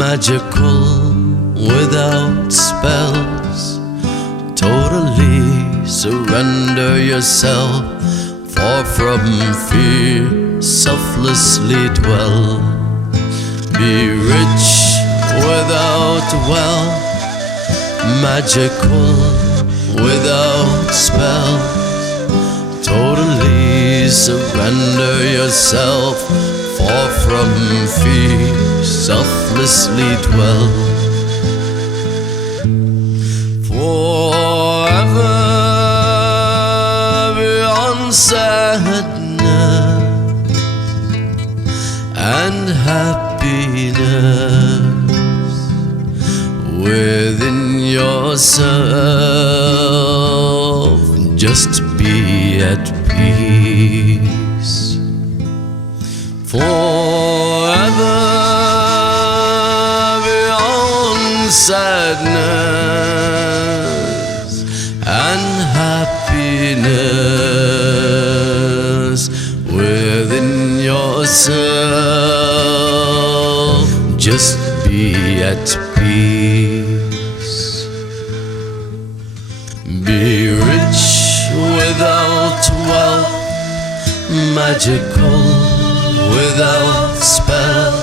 magical without spells. Totally surrender yourself, far from fear, selflessly dwell. Be rich without wealth, magical without spells. Totally surrender yourself, far from fear, selflessly dwell. Forever beyond sadness and happiness within yourself. Just be at peace. Forever beyond sadness and happiness within yourself. Just be at peace. Be rich without wealth, magical without spell.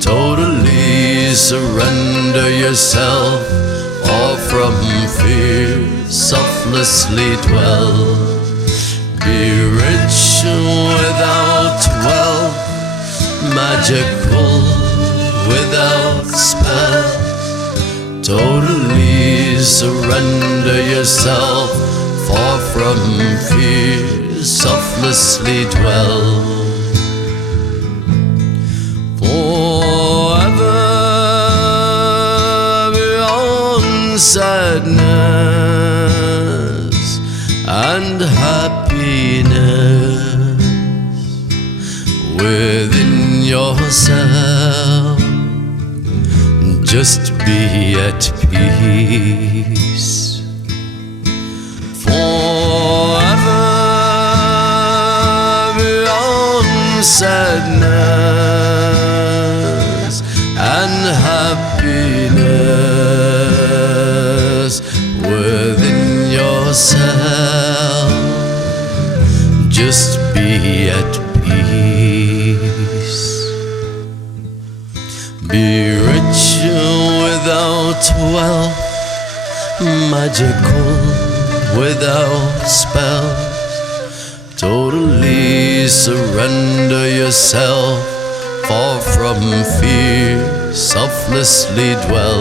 Totally surrender yourself, far from fear, selflessly dwell. Be rich without wealth, magical without spell. Totally surrender yourself, far from fear, selflessly dwell. Forever beyond sadness and happiness within yourself. Just be at peace. Forever beyond sadness and happiness within yourself. Just be at peace. Be rich without wealth, magical without spells. Totally surrender yourself, far from fear, selflessly dwell.